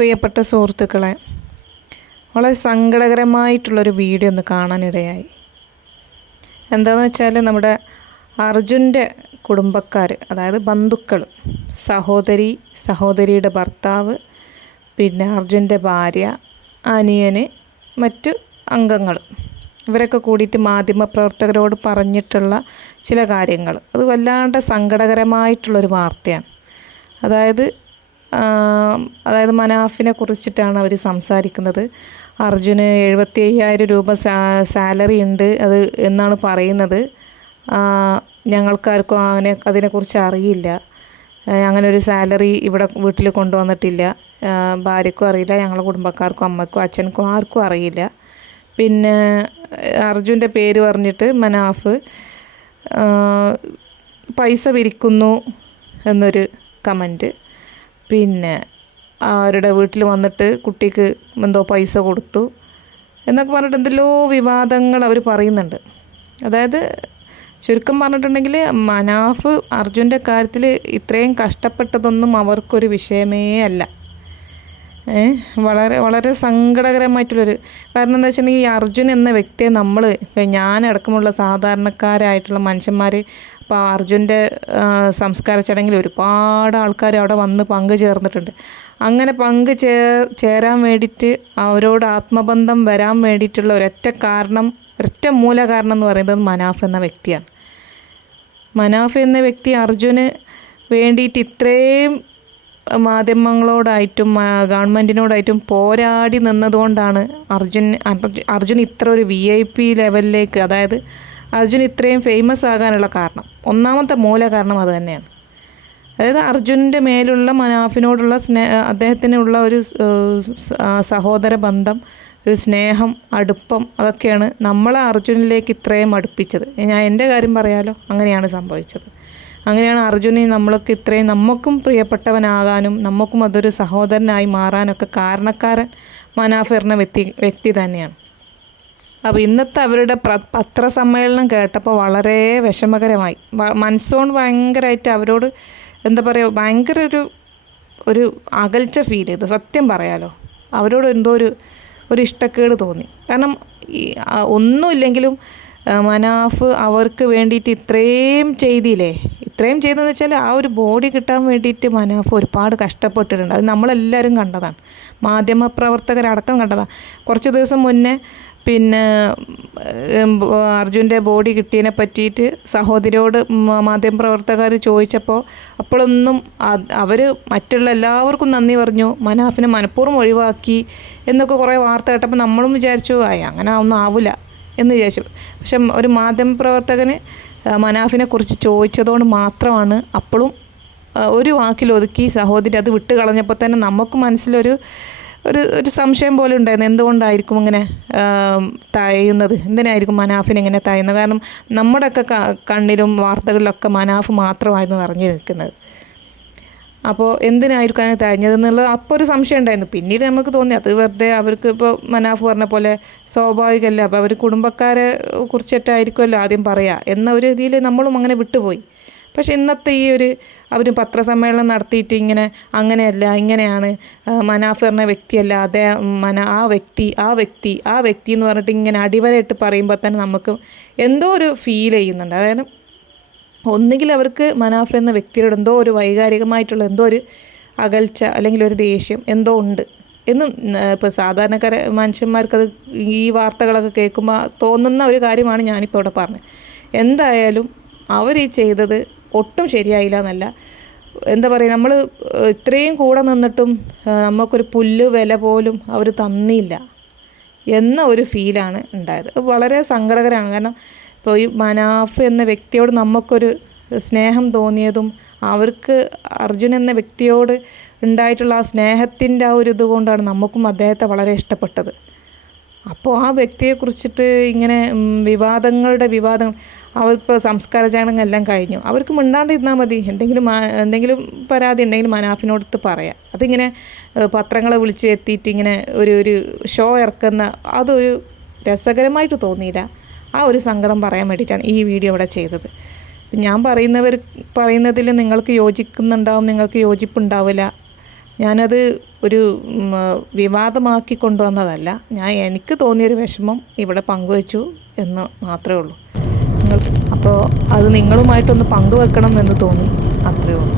പ്രിയപ്പെട്ട സുഹൃത്തുക്കളെ, വളരെ സങ്കടകരമായിട്ടുള്ളൊരു വീഡിയോ ഒന്ന് കാണാനിടയായി. എന്താണെന്ന് വെച്ചാൽ നമ്മുടെ അർജുൻ്റെ കുടുംബക്കാർ, അതായത് ബന്ധുക്കൾ, സഹോദരിയുടെ ഭർത്താവ്, പിന്നെ അർജുൻ്റെ ഭാര്യ, അനിയന്, മറ്റു അംഗങ്ങൾ, ഇവരൊക്കെ കൂടിയിട്ട് മാധ്യമപ്രവർത്തകരോട് പറഞ്ഞിട്ടുള്ള ചില കാര്യങ്ങൾ, അത് വല്ലാണ്ട് സങ്കടകരമായിട്ടുള്ളൊരു വാർത്തയാണ്. അതായത് മനാഫിനെ കുറിച്ചിട്ടാണ് അവർ സംസാരിക്കുന്നത്. അർജുന് 75,000 രൂപ സാലറി ഉണ്ട് അത് എന്നാണ് പറയുന്നത്. ഞങ്ങൾക്കാർക്കും അതിനെക്കുറിച്ച് അറിയില്ല. അങ്ങനെ ഒരു സാലറി ഇവിടെ വീട്ടിൽ കൊണ്ടുവന്നിട്ടില്ല. ഭാര്യയ്ക്കും അറിയില്ല, ഞങ്ങളുടെ കുടുംബക്കാർക്കും അമ്മയ്ക്കും അച്ഛനും ആർക്കും അറിയില്ല. പിന്നെ അർജുൻ്റെ പേര് പറഞ്ഞിട്ട് മനാഫ് പൈസ പിരിക്കുന്നു എന്നൊരു കമൻറ്റ്. പിന്നെ അവരുടെ വീട്ടിൽ വന്നിട്ട് കുട്ടിക്ക് എന്തോ പൈസ കൊടുത്തു എന്നൊക്കെ പറഞ്ഞിട്ട് എന്തെല്ലോ വിവാദങ്ങൾ അവർ പറയുന്നുണ്ട്. അതായത് ചുരുക്കം പറഞ്ഞിട്ടുണ്ടെങ്കിൽ മനാഫ് അർജുൻ്റെ കാര്യത്തിൽ ഇത്രയും കഷ്ടപ്പെട്ടതൊന്നും അവർക്കൊരു വിഷയമേ അല്ല. വളരെ വളരെ സങ്കടകരമായിട്ടുള്ളൊരു കാരണം എന്താ വെച്ചിട്ടുണ്ടെങ്കിൽ ഈ അർജുൻ എന്ന വ്യക്തിയെ നമ്മൾ, ഞാനടക്കമുള്ള സാധാരണക്കാരായിട്ടുള്ള മനുഷ്യന്മാർ, അപ്പോൾ അർജുൻ്റെ സംസ്കാര ചടങ്ങിൽ ഒരുപാട് ആൾക്കാർ അവിടെ വന്ന് പങ്കുചേർന്നിട്ടുണ്ട്. അങ്ങനെ ചേരാൻ വേണ്ടിയിട്ട് അവരോട് ആത്മബന്ധം വരാൻ വേണ്ടിയിട്ടുള്ള ഒരൊറ്റ മൂല കാരണം എന്ന് പറയുന്നത് മനാഫ് എന്ന വ്യക്തിയാണ്. മനാഫ് എന്ന വ്യക്തി അർജുന് വേണ്ടിയിട്ട് ഇത്രയും മാധ്യമങ്ങളോടായിട്ടും ഗവൺമെൻറ്റിനോടായിട്ടും പോരാടി നിന്നതുകൊണ്ടാണ് അർജുൻ ഇത്ര ഒരു VIP ലെവലിലേക്ക്, അതായത് അർജുൻ ഇത്രയും ഫേമസ് ആകാനുള്ള കാരണം, ഒന്നാമത്തെ മൂല കാരണം അത് തന്നെയാണ്. അതായത് അർജുൻ്റെ മേലുള്ള മനാഫിനോടുള്ള അദ്ദേഹത്തിനുള്ള ഒരു സഹോദര ബന്ധം, ഒരു സ്നേഹം, അടുപ്പം, അതൊക്കെയാണ് നമ്മളെ അർജുനിലേക്ക് ഇത്രയും അടുപ്പിച്ചത്. എൻ്റെ കാര്യം പറയാലോ, അങ്ങനെയാണ് സംഭവിച്ചത്. അങ്ങനെയാണ് അർജുനെ നമ്മൾക്ക് ഇത്രയും നമുക്കും പ്രിയപ്പെട്ടവനാകാനും നമുക്കും അതൊരു സഹോദരനായി മാറാനൊക്കെ കാരണക്കാരൻ മനാഫ് എന്ന വ്യക്തി തന്നെയാണ്. അപ്പോൾ ഇന്നത്തെ അവരുടെ പത്രസമ്മേളനം കേട്ടപ്പോൾ വളരെ വിഷമകരമായി. മനസ്സുകൊണ്ട് ഭയങ്കരമായിട്ട് അവരോട് എന്താ പറയുക, ഭയങ്കര ഒരു അകൽച്ച ഫീൽ ചെയ്തു. സത്യം പറയാലോ, അവരോട് എന്തോ ഒരു ഇഷ്ടക്കേട് തോന്നി. കാരണം ഒന്നുമില്ലെങ്കിലും മനാഫ് അവർക്ക് വേണ്ടിയിട്ട് ഇത്രയും ചെയ്തില്ലേ. ഇത്രയും ചെയ്തതെന്ന് വെച്ചാൽ ആ ഒരു ബോഡി കിട്ടാൻ വേണ്ടിയിട്ട് മനാഫ് ഒരുപാട് കഷ്ടപ്പെട്ടിട്ടുണ്ട്. അത് നമ്മളെല്ലാവരും കണ്ടതാണ്, മാധ്യമപ്രവർത്തകരടക്കം കണ്ടതാണ്. കുറച്ച് ദിവസം മുന്നേ പിന്നെ അർജുൻ്റെ ബോഡി കിട്ടിയതിനെ പറ്റിയിട്ട് സഹോദരിയോട് മാധ്യമപ്രവർത്തകർ ചോദിച്ചപ്പോൾ അപ്പോഴൊന്നും അവർ മറ്റുള്ള എല്ലാവർക്കും നന്ദി പറഞ്ഞു, മനാഫിനെ മനഃപൂർവ്വം ഒഴിവാക്കി എന്നൊക്കെ കുറേ വാർത്ത കേട്ടപ്പോൾ നമ്മളും വിചാരിച്ചു അങ്ങനെ ഒന്നും ആവില്ല എന്ന് വിചാരിച്ചു. പക്ഷെ ഒരു മാധ്യമപ്രവർത്തകന് മനാഫിനെ കുറിച്ച് ചോദിച്ചതുകൊണ്ട് മാത്രമാണ് അപ്പോഴും ഒരു വാക്കിലൊതുക്കി സഹോദരി അത് വിട്ട് കളഞ്ഞപ്പോൾ തന്നെ നമുക്ക് മനസ്സിലൊരു സംശയം പോലെ ഉണ്ടായിരുന്നു. എന്തുകൊണ്ടായിരിക്കും ഇങ്ങനെ തഴയുന്നത്, എന്തിനായിരിക്കും മനാഫിന് ഇങ്ങനെ തഴയുന്നത്? കാരണം നമ്മുടെയൊക്കെ കണ്ണിലും വാർത്തകളിലൊക്കെ മനാഫ് മാത്രമായിരുന്നു നിറഞ്ഞു നിൽക്കുന്നത്. അപ്പോൾ എന്തിനായിരിക്കും അങ്ങനെ തഴഞ്ഞതെന്നുള്ളത് അപ്പോൾ ഒരു സംശയം ഉണ്ടായിരുന്നു. പിന്നീട് നമുക്ക് തോന്നി അത് വെറുതെ അവർക്ക് ഇപ്പോൾ മനാഫ് പറഞ്ഞ പോലെ സ്വാഭാവികമല്ല, അപ്പോൾ അവർ കുടുംബക്കാരെ കുറിച്ചിട്ടായിരിക്കുമല്ലോ ആദ്യം പറയുക എന്ന ഒരു രീതിയിൽ നമ്മളും അങ്ങനെ വിട്ടുപോയി. പക്ഷെ ഇന്നത്തെ അവർ പത്രസമ്മേളനം നടത്തിയിട്ട് അങ്ങനെയല്ല, ഇങ്ങനെയാണ്, മനാഫ് പറഞ്ഞ വ്യക്തിയല്ല, ആ വ്യക്തി എന്ന് പറഞ്ഞിട്ട് ഇങ്ങനെ അടിവരയിട്ട് പറയുമ്പോൾ തന്നെ നമുക്ക് എന്തോ ഒരു ഫീൽ ചെയ്യുന്നുണ്ട്. അതായത് ഒന്നുകിൽ അവർക്ക് മനാഫ് എന്ന വ്യക്തിയോട് എന്തോ ഒരു വൈകാരികമായിട്ടുള്ള എന്തോ ഒരു അകൽച്ച അല്ലെങ്കിൽ ഒരു ദേഷ്യം എന്തോ ഉണ്ട് എന്ന് ഇപ്പോൾ സാധാരണക്കാര മനുഷ്യന്മാർക്കത് ഈ വാർത്തകളൊക്കെ കേൾക്കുമ്പോൾ തോന്നുന്ന ഒരു കാര്യമാണ് ഞാനിപ്പോൾ ഇവിടെ പറഞ്ഞത്. എന്തായാലും അവർ ഈ ചെയ്തത് ഒട്ടും ശരിയായില്ല എന്നല്ല, എന്താ പറയുക, നമ്മൾ ഇത്രയും കൂടെ നിന്നിട്ടും നമുക്കൊരു പുല്ല് വില പോലും അവർ തന്നില്ല എന്ന ഒരു ഫീലാണ് ഉണ്ടായത്. വളരെ സങ്കടകരമാണ്. കാരണം ഇപ്പോൾ ഈ മനാഫ് എന്ന വ്യക്തിയോട് നമുക്കൊരു സ്നേഹം തോന്നിയതും അവർക്ക് അർജുൻ എന്ന വ്യക്തിയോട് ഉണ്ടായിട്ടുള്ള ആ സ്നേഹത്തിൻ്റെ ആ ഒരു ഇതുകൊണ്ടാണ് നമുക്കും അദ്ദേഹത്തെ വളരെ ഇഷ്ടപ്പെട്ടത്. അപ്പോൾ ആ വ്യക്തിയെക്കുറിച്ചിട്ട് ഇങ്ങനെ വിവാദങ്ങൾ അവർക്കിപ്പോൾ സംസ്കാര ചടങ്ങെല്ലാം കഴിഞ്ഞു, അവർക്ക് മിണ്ടാണ്ടിരുന്നാൽ മതി. എന്തെങ്കിലും പരാതി ഉണ്ടെങ്കിൽ മനാഫിനോടുത്ത് പറയാം. അതിങ്ങനെ പത്രങ്ങളെ വിളിച്ച് എത്തിയിട്ട് ഇങ്ങനെ ഒരു ഷോ ഇറക്കുന്ന അതൊരു രസകരമായിട്ട് തോന്നിയില്ല. ആ ഒരു സങ്കടം പറയാൻ വേണ്ടിയിട്ടാണ് ഈ വീഡിയോ ഇവിടെ ചെയ്തത്. ഞാൻ പറയുന്നതിൽ നിങ്ങൾക്ക് യോജിക്കുന്നുണ്ടാവും, നിങ്ങൾക്ക് യോജിപ്പുണ്ടാവില്ല. ഞാനത് ഒരു വിവാദമാക്കി കൊണ്ടുവന്നതല്ല. എനിക്ക് തോന്നിയൊരു വിഷമം ഇവിടെ പങ്കുവച്ചു എന്ന് മാത്രമേ ഉള്ളൂ. അപ്പോൾ അത് നിങ്ങളുമായിട്ടൊന്ന് പങ്കുവെക്കണം എന്ന് തോന്നി, അത്രയേ ഉള്ളൂ.